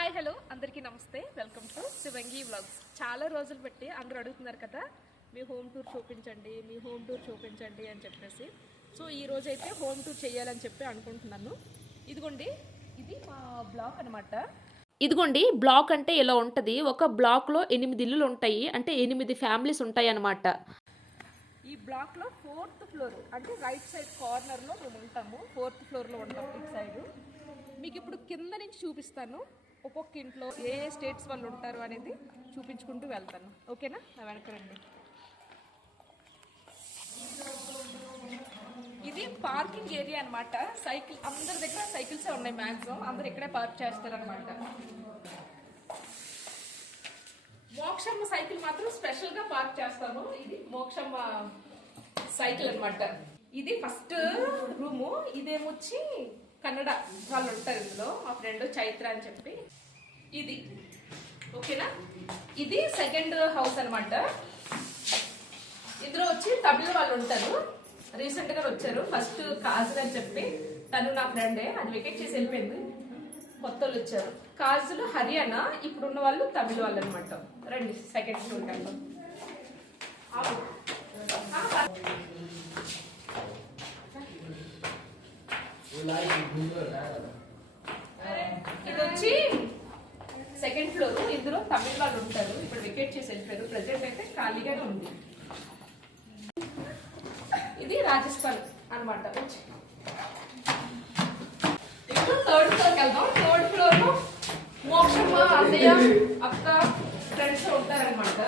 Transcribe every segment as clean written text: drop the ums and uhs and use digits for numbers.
Hi hello అందరికీ నమస్తే. Welcome to Shivangi vlogs. చాలా రోజులు బట్టి అందరూ అడుగుతున్నారు కదా, మీ హోమ్ టూర్ చూపించండి, మీ హోమ్ టూర్ చూపించండి అని చెప్పేసి. సో ఈ రోజైతే హోమ్ టూర్ చేయాలని చెప్పి అనుకుంటున్నాను. ఇదిగోండి, ఇది మా బ్లాక్ అనమాట. ఇదిగోండి, బ్లాక్ అంటే ఇలా ఉంటుంది. ఒక బ్లాక్లో 8 ఇల్లులు ఉంటాయి, అంటే 8 ఫ్యామిలీస్ ఉంటాయి అన్నమాట. ఈ బ్లాక్లో 4th ఫ్లోర్ అంటే రైట్ సైడ్ కార్నర్లో మేము ఉంటాము. 4th ఫ్లోర్లో ఉంటాం ఇటు సైడు. మీకు ఇప్పుడు కింద నుంచి చూపిస్తాను, ఒక్కొక్క ఇంట్లో ఏ స్టేట్స్ వాళ్ళు ఉంటారు అనేది చూపించుకుంటూ వెళ్తాను. ఓకేనా? నా వెనకరండి. ఇది పార్కింగ్ ఏరియా అనమాట. సైకిల్ అందరి దగ్గర సైకిల్సే ఉన్నాయి, మ్యాక్సిమం అందరు ఇక్కడే పార్క్ చేస్తారనమాట. మోక్షమ్మ సైకిల్ మాత్రం స్పెషల్గా పార్క్ చేస్తాము. ఇది మోక్షమ్మ సైకిల్ అనమాట. ఇది ఫస్ట్ రూము. ఇదేమొచ్చి కన్నడ వాళ్ళు ఉంటారు ఇందులో. మా ఫ్రెండ్ చైత్ర అని చెప్పి. ఇది ఓకేనా. ఇది సెకండ్ హౌస్ అనమాట. ఇందులో వచ్చి తమిళ వాళ్ళు ఉంటారు, రీసెంట్ గా వచ్చారు. ఫస్ట్ కాజల్ అని చెప్పి, తను నా ఫ్రెండే, అది వికెట్ చేసి వెళ్ళిపోయింది. కొత్త వాళ్ళు వచ్చారు. కాజులు హర్యానా, ఇప్పుడున్న వాళ్ళు తమిళ వాళ్ళు అనమాట. రండి సెకండ్ ఫ్లోర్ వెళ్దాం. ఇది వచ్చి సెకండ్ ఫ్లోర్. ఇందులో తమిళ వాళ్ళు ఉంటారు, ఇప్పుడు వికెట్ చేసి వెళ్ళిపోయారు. ప్రెసెంట్ అయితే ఖాళీగానే ఉంది. ఇది రాజస్థాన్ అనమాట. ఇప్పుడు థర్డ్ ఫ్లోర్కి వెళ్దాం. థర్డ్ ఫ్లోర్ లో మోక్షమ్మ, అన్నయ్య, అక్క, ఫ్రెండ్స్ ఉంటారనమాట.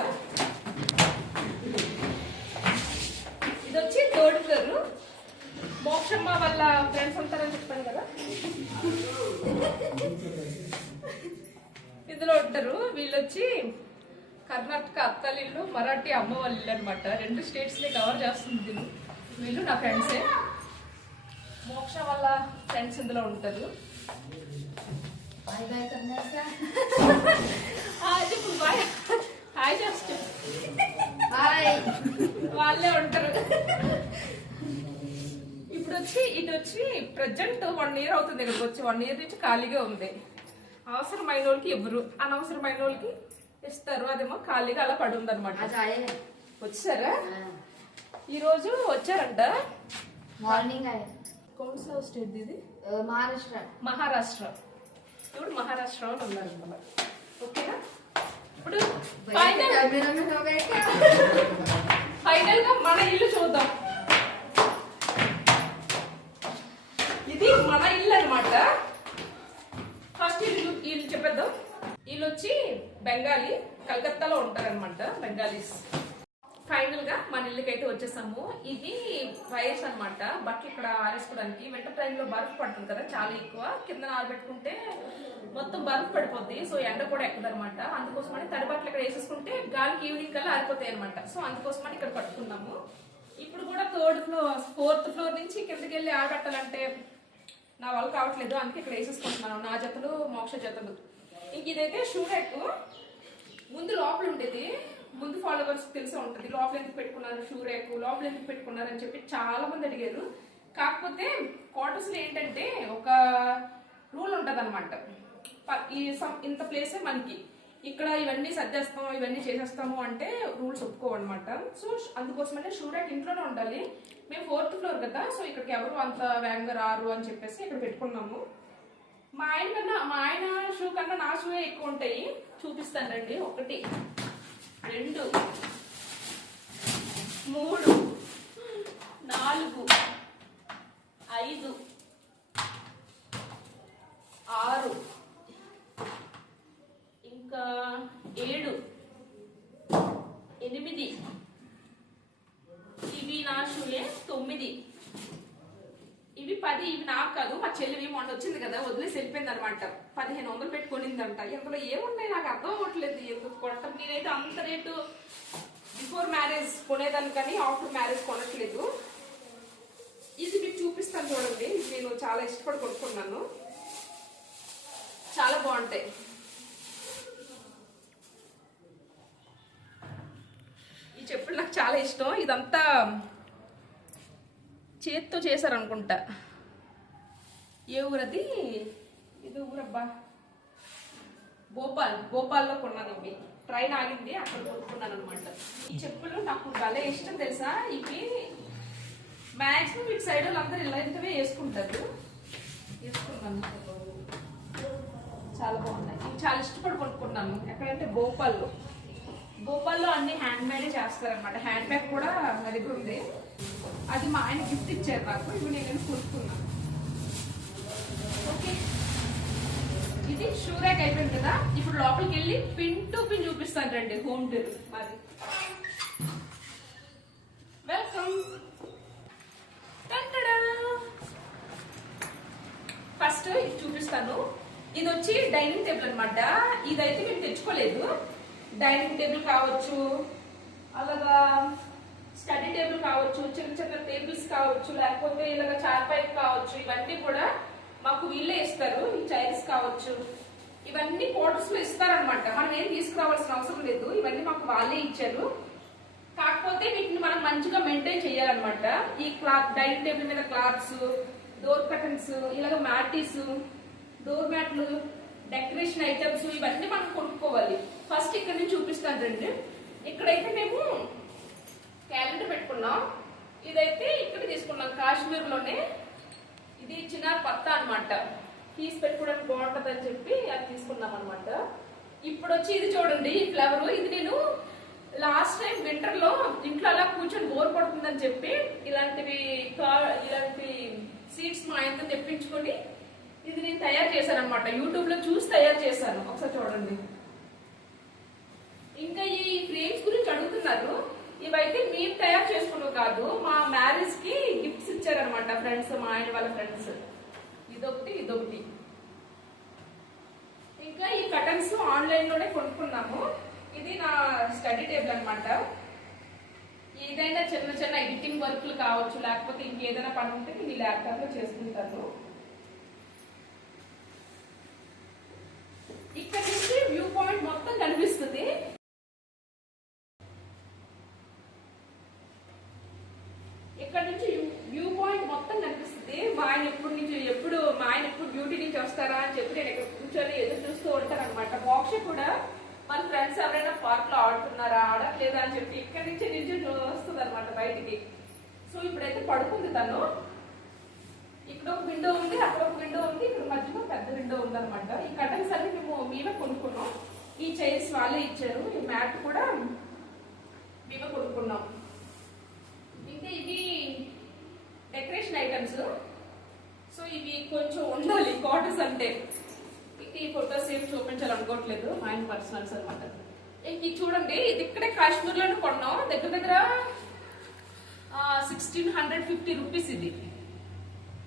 ఇది వచ్చి థర్డ్ ఫ్లోర్. మోక్షమ్మ వాళ్ళ ఫ్రెండ్స్ ఉంటారని చెప్పాను కదా, ఇందులో ఉంటారు. వీళ్ళు వచ్చి కర్ణాటక అత్తలిల్లు, మరాఠీ అమ్మ వాళ్ళ ఇల్లు అనమాట. 2 స్టేట్స్ ని కవర్ చేస్తుంది. వీళ్ళు నా ఫ్రెండ్సే. మోక్ష వాళ్ళ ఫ్రెండ్స్ ఇందులో ఉంటారు. చెప్పు బాయ్, హాయ్ చేస్తూ వాళ్ళే ఉంటారు. ఇప్పుడు వచ్చి ఇటు వచ్చి ప్రజెంట్ 1 ఇయర్ అవుతుంది ఇక్కడికి వచ్చి. 1 ఇయర్ నుంచి ఖాళీగా ఉంది. అవసరమైన వాళ్ళకి ఇవ్వరు, అనవసరమైన వాళ్ళకి ఇస్తారు. అదేమో ఖాళీగా అలా పడి ఉంది అనమాట. వచ్చారా? ఈ రోజు వచ్చారంట మార్నింగ్. కౌన్సిల్ స్టేట్ ఇది మహారాష్ట్ర. ఇప్పుడు మహారాష్ట్రలో ఉన్నారు. ఓకేనా? ఇప్పుడు ఫైనల్ గా మన ఇల్లు చూద్దాం. ఇది మన ఇల్లు అనమాట. ఫస్ట్ ఇల్లు చెప్పేద్దాం. వీళ్ళు వచ్చి బెంగాలీ, కలకత్తాలో ఉంటారనమాట, బెంగాలీస్. ఫైనల్ గా మన ఇల్లుకైతే వచ్చేసాము. ఇది వైర్స్ అనమాట, బట్టలు ఇక్కడ ఆరేసుకోవడానికి. వింటర్ టైమ్ లో బర్ఫ్ పడుతుంది కదా చాలా ఎక్కువ, కింద ఆరబెట్టుకుంటే మొత్తం బర్ఫ్ పడిపోద్ది. సో ఎండ కూడా ఎక్కుదనమాట. అందుకోసమని తడి బట్టలు ఇక్కడ వేసేసుకుంటే గాలికి ఈవినింగ్ కల్లా ఆరిపోతాయి అనమాట. సో అందుకోసమని ఇక్కడ పట్టుకున్నాము. ఇప్పుడు కూడా 4th ఫ్లోర్ నుంచి కిందకి వెళ్ళి ఆరబెట్టాలంటే నా వల్ల కావట్లేదు, అందుకే ఇక్కడ వేసేసుకుంటున్నాను. నా జతలు, మోక్ష జతలు. ఇంక ఇదైతే షూ ర్యాక్. ముందు లోపల ఉండేది, ముందు ఫాలోవర్స్ తెలిసే ఉంటుంది లోపల ఎందుకు పెట్టుకున్నారు షూ ర్యాక్, లోపల ఎందుకు పెట్టుకున్నారు అని చెప్పి చాలా మంది అడిగారు. కాకపోతే క్వార్టర్స్ లో ఏంటంటే ఒక రూల్ ఉంటది అనమాట. ఇంత ప్లేసే మనకి, ఇక్కడ ఇవన్నీ సర్దేస్తాము, ఇవన్నీ చేసేస్తాము అంటే రూల్స్ ఒప్పుకోవన్నమాట. సో అందుకోసమనే షూ ర్యాక్ ఇంట్లోనే ఉండాలి. మేము 4th ఫ్లోర్ కదా, సో ఇక్కడికి ఎవరు అంత వేగంగా రారు అని చెప్పేసి ఇక్కడ పెట్టుకున్నాము. మా ఆయన షూ కన్నా నా షూ ఎక్కువ ఉంటాయి. చూపిస్తాను రండి. 1 2 3 4 5 6 ఇంకా 7 8 ఇవి నా షూయే 9 ఇవి 10. ఇవి నాకు కాదు, మా చెల్లి మొన్న వచ్చింది కదా, వదిలేసి వెళ్ళిపోయింది అనమాట. 1500 పెట్టుకునిందంట. ఇందులో ఏమున్నాయి నాకు అర్థం అవ్వట్లేదు, ఎందుకు కొట్టం. నేనైతే అంత రేటు బిఫోర్ మ్యారేజ్ కొనేదాన్ని కానీ ఆఫ్టర్ మ్యారేజ్ కొనట్లేదు. ఇది మీకు చూపిస్తాను చూడండి. నేను చాలా ఇష్టపడి కొనుక్కున్నాను, చాలా బాగుంటాయి. ఈ చెప్పులు నాకు చాలా ఇష్టం. ఇదంతా చేత్తో చేశారనుకుంటా. ఏ ఊరది? ఇది ఊరబ్బా, భోపాల్లో కొన్నాను ఇవి. ట్రైన్ ఆగింది, అక్కడ కొనుక్కున్నాను అనమాట. ఈ చెప్పులు నాకు భలే ఇష్టం తెలుసా. ఇవి మ్యాక్సిమం ఇటు సైడ్ వాళ్ళందరూ ఇలాంటివే వేసుకుంటారు. వేసుకున్నాను, చాలా బాగున్నాయి. ఇవి చాలా ఇష్టపడి కొనుక్కున్నాను. ఎక్కడంటే భోపాల్లో అన్ని హ్యాండ్ మేడే చేస్తారనమాట. హ్యాండ్ బ్యాగ్ కూడా నా దగ్గర ఉంది. అది మా ఆయన గిఫ్ట్ ఇచ్చారు నాకు. ఇవి నేను కొనుక్కున్నాను. ఓకే, ఇది షూ ర్యాక్ అయిపోయింది కదా. ఇప్పుడు లోపలికి వెళ్ళి పిన్ టు పిన్ చూపిస్తాను రండి. హోమ్ టూర్ మరి. వెల్కమ్. ఫస్ట్ ఇది చూపిస్తాను. ఇది వచ్చి డైనింగ్ టేబుల్ అనమాట. ఇదైతే మేము తెచ్చుకోలేదు. డైనింగ్ టేబుల్ కావచ్చు, అలాగా స్టడీ టేబుల్ కావచ్చు, చిన్న చిన్న టేబుల్స్ కావచ్చు, లేకపోతే ఇలాగ చార్పైప్ కావచ్చు, ఇవన్నీ కూడా మాకు వీళ్ళే ఇస్తారు. ఈ చైర్స్ కావచ్చు, ఇవన్నీ క్వార్టర్స్ లో ఇస్తారనమాట. మనం ఏం తీసుకురావాల్సిన అవసరం లేదు. ఇవన్నీ మాకు వాళ్ళే ఇచ్చారు. కాకపోతే వీటిని మనం మంచిగా మెయింటైన్ చేయాలన్నమాట. ఈ క్లాత్ డైనింగ్ టేబుల్ మీద క్లాత్స్, డోర్ కర్టన్స్, ఇలాగ మ్యాటీస్, డోర్ మ్యాట్లు, డెకరేషన్ ఐటమ్స్, ఇవన్నీ మనం కొనుక్కోవాలి. ఫస్ట్ ఇక్కడ నుంచి చూపిస్తాను రండి. ఇక్కడైతే మేము క్యాలెండర్ పెట్టుకున్నాం. ఇదైతే ఇక్కడ తీసుకున్నాం కాశ్మీర్ లోనే. ఇది చిన్న పత్తా అనమాట. కీస్ పెట్టుకోవడానికి బాగుంటది అని చెప్పి అది తీసుకున్నాం అనమాట. ఇప్పుడు వచ్చి ఇది చూడండి, ఈ ఫ్లవర్. ఇది నేను లాస్ట్ టైం వింటర్ లో ఇంట్లో అలా కూర్చొని బోర్ పడుతుందని చెప్పి ఇలాంటి సీడ్స్ మా ఆయనతో తెప్పించుకొని ఇది నేను తయారు చేశాను అనమాట. యూట్యూబ్ లో చూసి తయారు చేశాను. ఒకసారి చూడండి. ఇంకా ఈ ఫ్రేమ్స్ గురించి అడుగుతున్నారు. ఇవైతే మేము తయారు చేసుకున్నాం కాదు, మా మ్యారేజ్ కి గిఫ్ట్స్ ఇచ్చారనమాట ఫ్రెండ్స్, మా ఆయన వాళ్ళ ఫ్రెండ్స్. ఇదొకటి. ఇంకా ఈ కటన్స్ ఆన్లైన్ లోనే కొనుక్కున్నాము. ఇది నా స్టడీ టేబుల్ అనమాట. ఏదైనా చిన్న చిన్న ఎడిటింగ్ వర్క్లు కావచ్చు, లేకపోతే ఇంకేదైనా పని ఉంటే నేను ల్యాప్టాప్ లో చేసుకుంటాను. ఇక్కడ నుంచి వ్యూ పాయింట్ మొత్తం కనిపిస్తుంది. ఇక్కడ నుంచి వ్యూ పాయింట్ మొత్తం కనిపిస్తుంది. మా ఆయన ఎప్పుడు డ్యూటీ నుంచి వస్తారా అని చెప్పి నేను ఇక్కడ కూర్చొని ఎదురు చూస్తూ ఉంటాను అనమాట. మోక్ష కూడా మన ఫ్రెండ్స్ ఎవరైనా పార్క్ లో ఆడుతున్నారా, ఆడట్లేదా అని చెప్పి ఇక్కడ నుంచి వస్తుంది అనమాట బయటికి. సో ఇప్పుడైతే పడుకుంది తను. ఇక్కడ ఒక విండో ఉంది, అక్కడ ఒక విండో ఉంది, ఇక్కడ మధ్యలో పెద్ద విండో ఉంది అనమాట. ఈ కర్టన్స్ అన్ని మేమే కొనుక్కున్నాం. ఈ చైర్స్ వాళ్ళే ఇచ్చారు. ఈ మ్యాట్ కూడా మేమే కొనుక్కున్నాం. ఇంకా ఇవి డెకరేషన్ ఐటమ్స్. సో ఇవి కొంచెం ఉండాలి క్వార్టర్స్ అంటే. ఈ ఫొటోస్ ఏమి చూపించాలనుకోవట్లేదు, మా ఆయన పర్సనల్స్ అనమాట. ఇంక చూడండి, ఇది ఇక్కడే కాశ్మీర్ లోనే కొన్నాం. దగ్గర 1650 రూపీస్ ఇది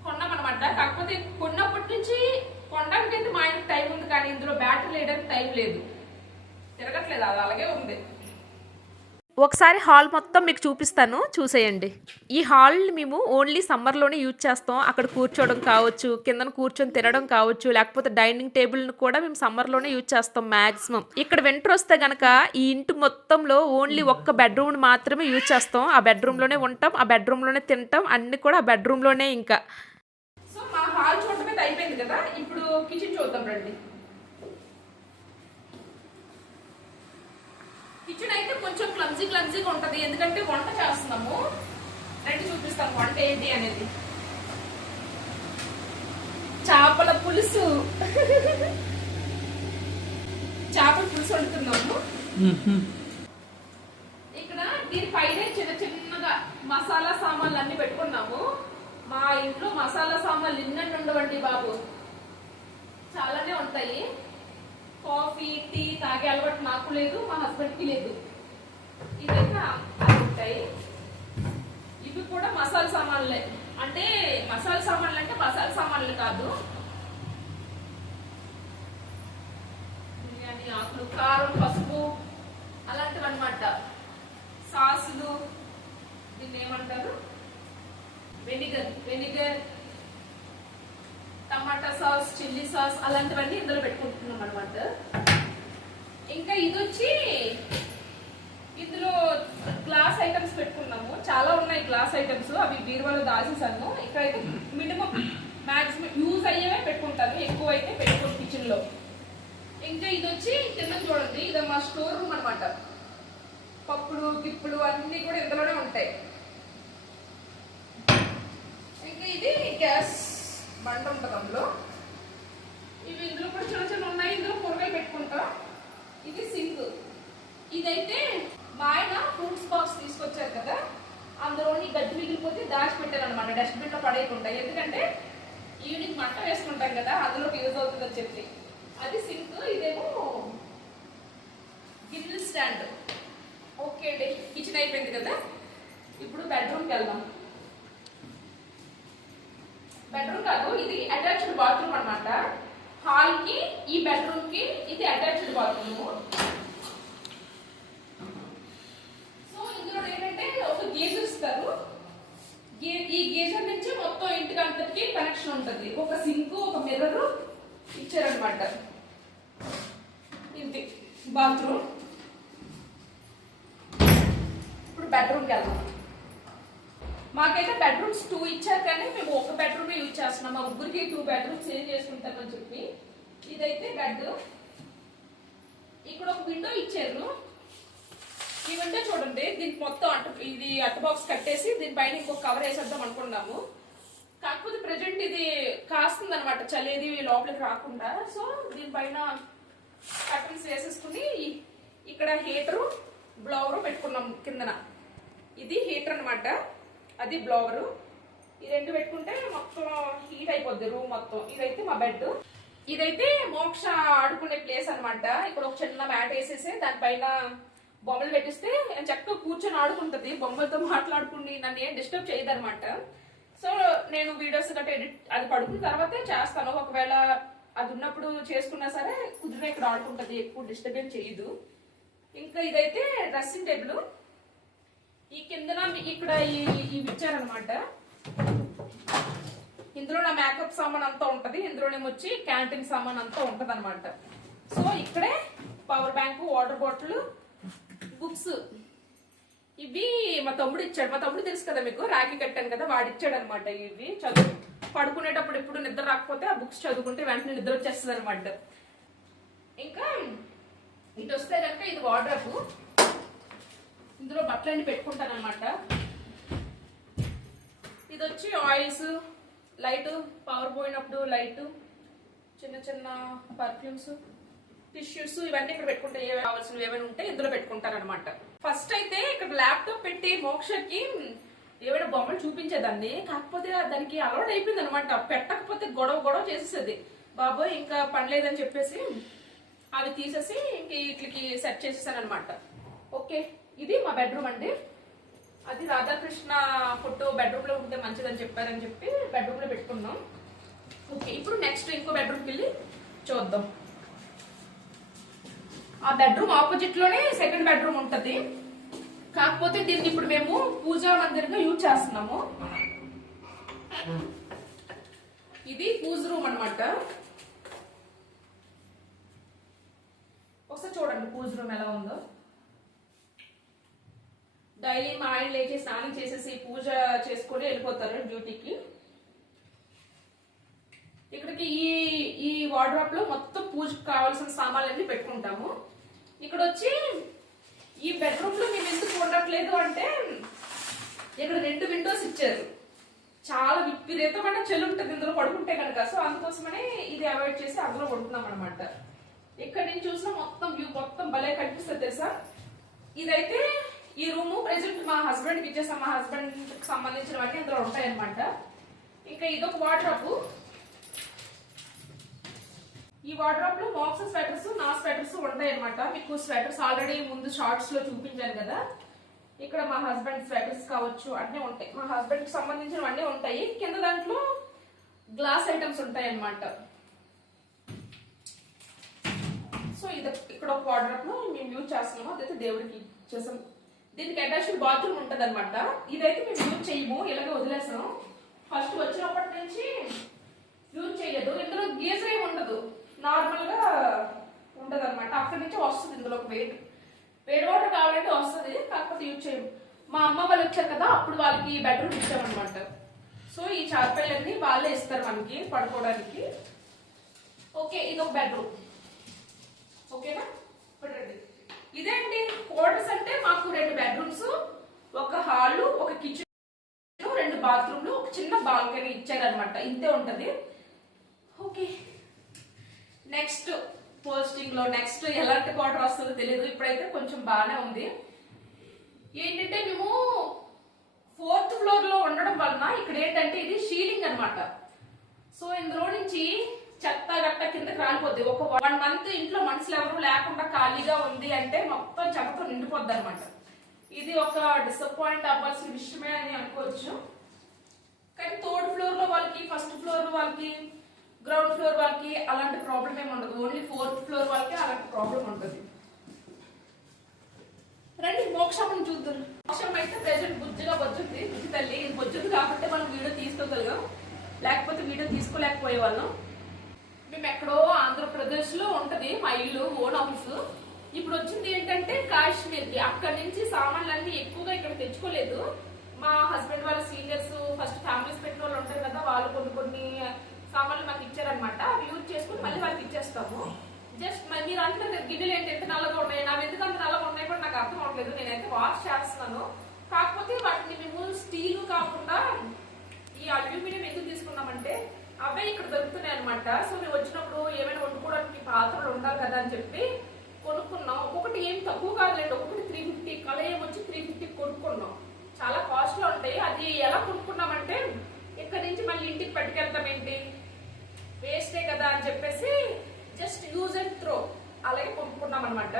కొన్నాం అనమాట. కాకపోతే కొన్నప్పటి నుంచి కొనడానికి అయితే మా ఆయనకి టైం ఉంది, కానీ ఇందులో బ్యాటరీ వేయడానికి టైం లేదు, తిరగట్లేదు, అది అలాగే ఉంది. ఒకసారి హాల్ మొత్తం మీకు చూపిస్తాను, చూసేయండి. ఈ హాల్ మేము ఓన్లీ సమ్మర్లోనే యూజ్ చేస్తాం. అక్కడ కూర్చోవడం కావచ్చు, కిందన కూర్చొని తినడం కావచ్చు, లేకపోతే డైనింగ్ టేబుల్ని కూడా మేము సమ్మర్లోనే యూజ్ చేస్తాం మ్యాక్సిమం. ఇక్కడ వింటర్ వస్తే గనక ఈ ఇంటి మొత్తంలో ఓన్లీ ఒక్క బెడ్రూమ్ మాత్రమే యూజ్ చేస్తాం. ఆ బెడ్రూమ్లోనే ఉంటాం, ఆ బెడ్రూమ్లోనే తింటాం, అన్ని కూడా ఆ బెడ్రూమ్లోనే. ఇంకా సో మా హాల్ చూడటం అయితే అయిపోయింది కదా. ఇప్పుడు కిచెన్ చూద్దాం రండి. కిచెన్ అయితే కొంచెం క్లమ్జీగా ఉంటది, ఎందుకంటే వంట చేస్తున్నాము. రండి చూపిస్తాం వంట ఏంటి అనేది. చేపల పులుసు వండుతున్నాము. ఇక్కడ దీనిపైన చిన్నగా మసాలా సామాన్లు అన్ని పెట్టుకున్నాము. మా ఇంట్లో మసాలా సామాన్లు ఇన్నట్టు ఉండవండి బాబు, చాలానే ఉంటాయి. కాఫీ టీ తాగే అలవాటు నాకు లేదు, మా హస్బెండ్ కి లేదు. ఇదైతే ఉంటాయి. ఇవి కూడా మసాలా సామాన్లే. అంటే మసాలా సామాన్లు కాదు, బిర్యానీ ఆకులు, కారం, పసుపు అలాంటివి అనమాట. సాసులు, దీన్ని ఏమంటారు, వెనిగర్, టమాటా సాస్, చిల్లీ సాస్ అలాంటివన్నీ ఇందులో పెట్టుకుంటున్నాం అనమాట. ఇంకా ఇది వచ్చి ఇందులో గ్లాస్ ఐటమ్స్ పెట్టుకున్నాము. చాలా ఉన్నాయి గ్లాస్ ఐటమ్స్, అవి బీరువాలో దాచేసాను. ఇక్కడైతే మినిమం మాక్సిమం యూజ్ అయ్యేవే పెట్టుకుంటాను, ఎక్కువ అయితే పెట్టుకోండి కిచెన్ లో. ఇంకా ఇది వచ్చి కింద చూడండి, ఇది మా స్టోర్ రూమ్ అనమాట. పప్పులు గిప్పులు అన్ని కూడా ఇందులోనే ఉంటాయి. ఇంకా ఇది గ్యాస్ బండ ఉంటుంది అందులో. ఇవి ఇందులో కూడా చిన్న చిన్న ఉన్నాయి, ఇందులో కూరగాయలు పెట్టుకుంటా. ఇది సింక్. ఇదైతే మా ఆయన ఫ్రూట్స్ బాక్స్ తీసుకొచ్చారు కదా, అందులోని గడ్డి మిగిలిపోతే దాచిపెట్టారు అనమాట, డస్ట్బిన్ లో పడేయకుండా. ఎందుకంటే ఈవినింగ్ మంట వేసుకుంటాం కదా, అందులోకి యూజ్ అవుతుందని చెప్పి. అది సింక్. ఇదేమో గిన్నెల స్టాండ్. ఓకే అండి, కిచెన్ అయిపోయింది కదా. ఇప్పుడు బెడ్రూమ్కి వెళ్దాం. బెడ్రూమ్ కాదు, ఇది అటాచ్డ్ బాత్రూమ్ అనమాట. హాల్ కి ఈ బెడ్రూమ్ కి ఇది అటాచ్డ్ బాత్రూమ్. సో ఇందులో ఏంటంటే ఒక గీజర్ ఇస్తారు. ఈ గీజర్ నుంచి మొత్తం ఇంటికి అంతటికి కనెక్షన్ ఉంటుంది. ఒక సింక్, ఒక మిర్రర్ ఇచ్చారనమాట. ఇది బాత్రూమ్. ఇప్పుడు బెడ్రూమ్కి వెళ్దాం. మాకైతే బెడ్రూమ్స్ 2 ఇచ్చారు, కానీ మేము ఒక బెడ్రూమ్ యూజ్ చేస్తున్నాం. మా ముగ్గురికి 2 బెడ్రూమ్స్ చేంజ్ చేసుకుంటామని చెప్పి. ఇదైతే బెడ్. ఇక్కడ ఒక విండో ఇచ్చారు. ఈ విండో చూడండి, దీనికి మొత్తం ఇది అట్ట బాక్స్ కట్టేసి దీనిపైన ఇంకొక కవర్ వేసేద్దాం అనుకున్నాము. కాకపోతే ప్రజెంట్ ఇది కాస్తుంది అనమాట, చలేది లోపలికి రాకుండా. సో దీనిపైన కర్టన్స్ వేసేసుకుని ఇక్కడ హీటరు బ్లవరు పెట్టుకున్నాం కిందన. ఇది హీటర్ అనమాట, అది బ్లవరు. ఈ రెండు పెట్టుకుంటే మొత్తం హీట్ అయిపోద్ది రూమ్ మొత్తం. ఇదైతే మా బెడ్. ఇదైతే మోక్ష ఆడుకునే ప్లేస్ అనమాట. ఇక్కడ ఒక చిన్న మ్యాట్ వేసేసి దానిపైన బొమ్మలు పెట్టిస్తే చక్కగా కూర్చొని ఆడుకుంటది. బొమ్మలతో మాట్లాడుకుని నన్ను ఏం డిస్టర్బ్ చేయదు అనమాట. సో నేను వీడియోస్ గట్రా ఎడిట్ అది పడుకున్న తర్వాతే చేస్తాను. ఒకవేళ అది ఉన్నప్పుడు చేసుకున్నా సరే కుదిరిన ఇక్కడ ఆడుకుంటది, ఎక్కువ డిస్టర్బెన్స్ చేయదు. ఇంకా ఇదైతే డ్రెస్సింగ్ టేబుల్. ఈ కిందన ఇక్కడ ఇవి ఇచ్చారనమాట. ఇందులో నా మేకప్ సామాన్ అంతా ఉంటది. ఇందులోనేమో వచ్చి క్యాంటీన్ సామాన్ అంతా ఉంటది అనమాట. సో ఇక్కడే power bank, water bottle, books. ఇవి మా తమ్ముడు ఇచ్చాడు. మా తమ్ముడు తెలుసు కదా మీకు, రాఖీ కట్టాను కదా, వాడిచ్చాడు అనమాట. ఇవి చదువు పడుకునేటప్పుడు ఎప్పుడు నిద్ర రాకపోతే ఆ బుక్స్ చదువుకుంటే వెంటనే నిద్ర వచ్చేస్తుంది అనమాట. ఇంకా ఇటు వస్తే కనుక ఇది వార్డ్రోబ్. ఇందులో బట్టలన్నీ పెట్టుకుంటాను అనమాట. ఇది వచ్చి ఆయిల్స్, లైట్, పవర్ పోయినప్పుడు లైట్, చిన్న చిన్న పర్ఫ్యూమ్స్, టిష్యూస్, ఇవన్నీ ఇక్కడ పెట్టుకుంటే ఏవైనా కావాల్సినవి ఏమైనా ఉంటే ఇందులో పెట్టుకుంటారు అనమాట. ఫస్ట్ అయితే ఇక్కడ ల్యాప్టాప్ పెట్టి మోక్షకి ఏమైనా బొమ్మలు చూపించేదాన్ని. కాకపోతే దానికి అలవాటు అయిపోయింది అనమాట. పెట్టకపోతే గొడవ చేసేసేది. బాబోయ్ ఇంకా పనిలేదని చెప్పేసి అవి తీసేసి ఇంక వీటికి సెట్ చేసేసాను అనమాట. ఓకే, ఇది మా బెడ్రూమ్ అండి. అది రాధాకృష్ణ ఫోటో బెడ్రూమ్ లో ఉంటే మంచిదని చెప్పారని చెప్పి బెడ్రూమ్ లో పెట్టుకున్నాం. ఓకే, ఇప్పుడు నెక్స్ట్ ఇంకో బెడ్రూమ్కి వెళ్ళి చూద్దాం. ఆ బెడ్రూమ్ ఆపోజిట్ లోనే సెకండ్ బెడ్రూమ్ ఉంటది. కాకపోతే దీన్ని ఇప్పుడు మేము పూజా మందిరంగా యూజ్ చేస్తున్నాము. ఇది పూజ రూమ్ అనమాట. ఒకసారి చూడండి పూజ రూమ్ ఎలా ఉందో. డైలీ మా ఆయన లేచి స్నానం చేసేసి పూజ చేసుకొని వెళ్ళిపోతారు డ్యూటీకి. ఇక్కడికి ఈ వార్డ్రోబ్ లో మొత్తం పూజకు కావాల్సిన సామాన్లన్నీ పెట్టుకుంటాము. ఇక్కడ వచ్చి ఈ బెడ్రూమ్ లో మేము ఎందుకు ఉండట్లేదు అంటే ఇక్కడ 2 విండోస్ ఇచ్చారు. చాలా విపరీతమైన చలి ఉంటుంది ఇందులో పడుకుంటే కనుక. సో అందుకోసమనే ఇది అవాయిడ్ చేసి అందులో పడుకున్నాం అనమాట. ఇక్కడ నుంచి చూసినా మొత్తం వ్యూ మొత్తం భలే కనిపిస్తుంది తెలుసా. ఇదైతే ఈ రూమ్ ప్రెసెంట్ మా హస్బెండ్ కి ఇచ్చేసాం. మా హస్బెండ్ కి సంబంధించినవన్నీ అందులో ఉంటాయి అనమాట. ఇంకా ఇదొక వార్డ్రోబ్. ఈ వార్డ్రోబ్ లో మోక్స్ స్వెటర్స్, నా స్వెటర్స్ ఉంటాయి అనమాట. మీకు స్వెటర్స్ ఆల్రెడీ ముందు షార్ట్స్ లో చూపించాను కదా. ఇక్కడ మా హస్బెండ్ స్వెటర్స్ కావచ్చు అన్నీ ఉంటాయి. మా హస్బెండ్ కి సంబంధించినవన్నీ ఉంటాయి. కింద దాంట్లో గ్లాస్ ఐటమ్స్ ఉంటాయి అనమాట. సో ఇది ఇక్కడ ఒక వార్డ్రోబ్ లో మేము యూజ్ చేస్తున్నాము. అదైతే దేవుడికి చేసాం. దీనికి అటాచ్డ్ బాత్రూమ్ ఉంటది అనమాట. ఇదైతే మేము యూజ్ చేయము, ఇలాగే వదిలేసాం. ఫస్ట్ వచ్చినప్పటి నుంచి యూజ్ చేయలేదు. ఇందులో గీజర్ ఏమి ఉండదు, నార్మల్ గా ఉంటది అనమాట. అక్కడి నుంచి వస్తుంది ఇందులో వేడి వాటర్ కావాలంటే వస్తుంది, కాకపోతే యూజ్ చేయము. మా అమ్మ వాళ్ళు వచ్చారు కదా, అప్పుడు వాళ్ళకి బెడ్రూమ్ ఇచ్చామన్నమాట. సో ఈ చార్పైలన్నీ వాళ్ళే ఇస్తారు మనకి పడుకోవడానికి. ఓకే, ఇది ఒక బెడ్రూమ్. బాల్కనీ ఇచ్చారనమాట. ఇంతే ఉంటది. ఓకే, నెక్స్ట్ పోస్టింగ్ లో నెక్స్ట్ ఎలాంటి క్వార్టర్ వస్తుందో తెలియదు. ఇప్పుడైతే కొంచెం బాగానే ఉంది. ఏంటంటే మేము 4th ఫ్లోర్ లో ఉండడం వలన ఇక్కడ ఏంటంటే ఇది షీలింగ్ అన్నమాట. సో ఇందులో నుంచి చెత్త గట్ట కిందకి రాలిపోద్ది. ఒక 1 మంత్ ఇంట్లో మనుషులు ఎవరు లేకుండా ఖాళీగా ఉంది అంటే మొత్తం చెత్తతో నిండిపోద్ది అనమాట. ఇది ఒక డిసప్పాయింట్ అవ్వాల్సిన విషయమే అని అనుకోవచ్చు. కానీ 3rd ఫ్లోర్ లో వాళ్ళకి, 1st ఫ్లోర్ వాళ్ళకి, గ్రౌండ్ ఫ్లోర్ వాళ్ళకి అలాంటి ప్రాబ్లం ఏమి ఉండదు. ఓన్లీ 4th ఫ్లోర్ వాళ్ళకి అలాంటి ప్రాబ్లం ఉంటుంది. రండి మోక్షం చూద్దాం. మోక్షం అయితే ప్రెజెంట్ బుజ్జిగా బొజ్జుంది. బుజ్జి తల్లి బొజ్జుంది కాబట్టి మనం వీడియో తీసుకోగలిగాం, లేకపోతే వీడియో తీసుకోలేకపోయే వాళ్ళం. మేము ఎక్కడో ఆంధ్రప్రదేశ్ లో ఉంటది మా ఇల్లు, ఓన్ హౌస్. ఇప్పుడు వచ్చింది ఏంటంటే కాశ్మీర్ కి. అక్కడి నుంచి సామాన్లన్నీ ఎక్కువగా ఇక్కడ తెచ్చుకోలేదు. మా హస్బెండ్ వాళ్ళ సీనియర్స్ ఫస్ట్ ఫ్యామిలీస్ పెట్టిన వాళ్ళు ఉంటారు కదా, వాళ్ళు కొన్ని సామాన్లు మాకు ఇచ్చారనమాట. అవి యూజ్ చేసుకుని మళ్ళీ వాళ్ళకి ఇచ్చేస్తాము. జస్ట్ మీరు అంటున్నారు గిన్నెలు ఏంటి ఎంత నల్లగా ఉన్నాయి, నా ఎందుకు అంత నల్లగా ఉన్నాయి కూడా నాకు అర్థం అవట్లేదు. నేనైతే వాష్ చేస్తున్నాను. కాకపోతే వాటిని మేము స్టీల్ కాకుండా ఈ అల్యూమినియం ఎందుకు తీసుకున్నామంటే అవే ఇక్కడ దొరుకుతున్నాయి అనమాట. సో మేము వచ్చినప్పుడు ఏమైనా వండుకోవడానికి పాత్రలు ఉండాలి కదా అని చెప్పి కొనుక్కున్నాం. ఒక్కొక్కటి ఏం తక్కువ కాదులేండి, ఒక్కొక్కటి 350, కలయం వచ్చి 350 కొనుక్కున్నాం. చాలా కాస్ట్ లో ఉంటాయి. అది ఎలా కొనుక్కున్నామంటే ఇక్కడ నుంచి మళ్ళీ ఇంటికి పట్టుకెళ్తాం ఏంటి, వేస్టే కదా అని చెప్పేసి జస్ట్ యూజ్ అండ్ త్రో అలాగే కొనుక్కున్నాం అనమాట.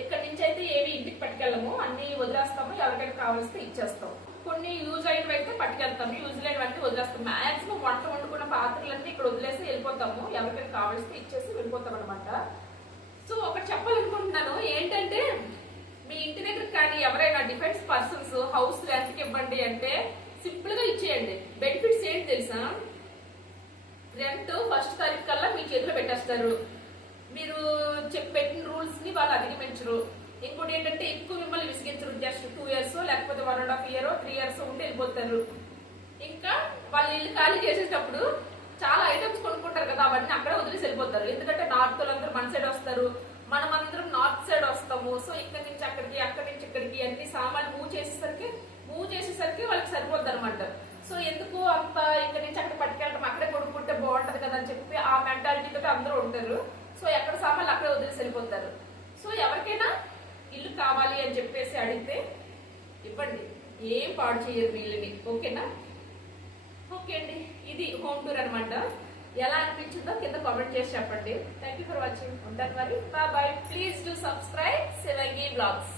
ఇక్కడ నుంచి అయితే ఏవి ఇంటికి పట్టుకెళ్ళము, అన్ని వదిలేస్తాము. ఎవరికైనా కావాల్సి ఇచ్చేస్తాం. కొన్ని యూజ్ అయినవి అయితే పట్టుకెళ్తాము, యూజ్ లేనివన్నీ వదిలేస్తాం. మాక్సిమం వంట వండుకున్న పాత్రలన్నీ ఇక్కడ వదిలేసి వెళ్ళిపోతాము. ఎవరికైనా కావాల్సి ఇచ్చేసి వెళ్ళిపోతాం అనమాట. సో ఒకటి చెప్పాలనుకుంటున్నాను ఏంటంటే, మీ ఇంటి దగ్గర కానీ ఎవరైనా డిఫెన్స్ పర్సన్స్ హౌస్ రెంట్కి ఇవ్వండి అంటే సింపుల్ గా ఇచ్చేయండి. బెనిఫిట్స్ ఏంటి తెలుసా? రెంట్ 1st తారీఖు కల్లా మీ చేతిలో పెట్టేస్తారు. మీరు పెట్టిన రూల్స్ ని వాళ్ళు అధిగమించరు. ఇంకోటి ఏంటంటే ఎక్కువ మిమ్మల్ని విసిగించరు. జస్ట్ 2 years లేకపోతే 1.5 year 3 years ఉండి వెళ్ళిపోతారు. ఇంకా వాళ్ళు ఇల్లు ఖాళీ చేసేటప్పుడు చాలా ఐటమ్స్ కొనుక్కుంటారు కదా, అవన్నీ అక్కడే వదిలేసి వెళ్ళిపోతారు. ఎందుకంటే నార్త్ వాళ్ళందరూ మన సైడ్ వస్తారు, మనమందరం నార్త్ సైడ్ వస్తాము. సో ఇక్కడ నుంచి అక్కడికి, అక్కడి నుంచి ఇక్కడికి అన్ని సామాన్లు మూవ్ చేసేసరికి వాళ్ళకి సరిపోద్ది అనమాట. సో ఎందుకు అంత ఇక్కడ నుంచి అక్కడ పట్టుకెళ్ళడం, అక్కడే కొనుక్కుంటే బాగుంటది కదా అని చెప్పి ఆ మెంటాలిటీ తోటి అందరూ ఉంటారు. సో ఎక్కడ సామాన్లు అక్కడే వదిలేసి వెళ్ళిపోతారు. సో ఎవరికైనా ఇల్లు కావాలి అని చెప్పేసి అడిగితే ఇవ్వండి, ఏం పాడు చేయరు వీళ్ళని. ఓకేనా? ఓకే అండి, ఇది హోమ్ టూర్ అనమాట. ఎలా అనిపించిందో కింద కామెంట్ చేసి చెప్పండి. Thank you for watching. ఉంటాను మరి, bye. Please do subscribe Shivangi blogs.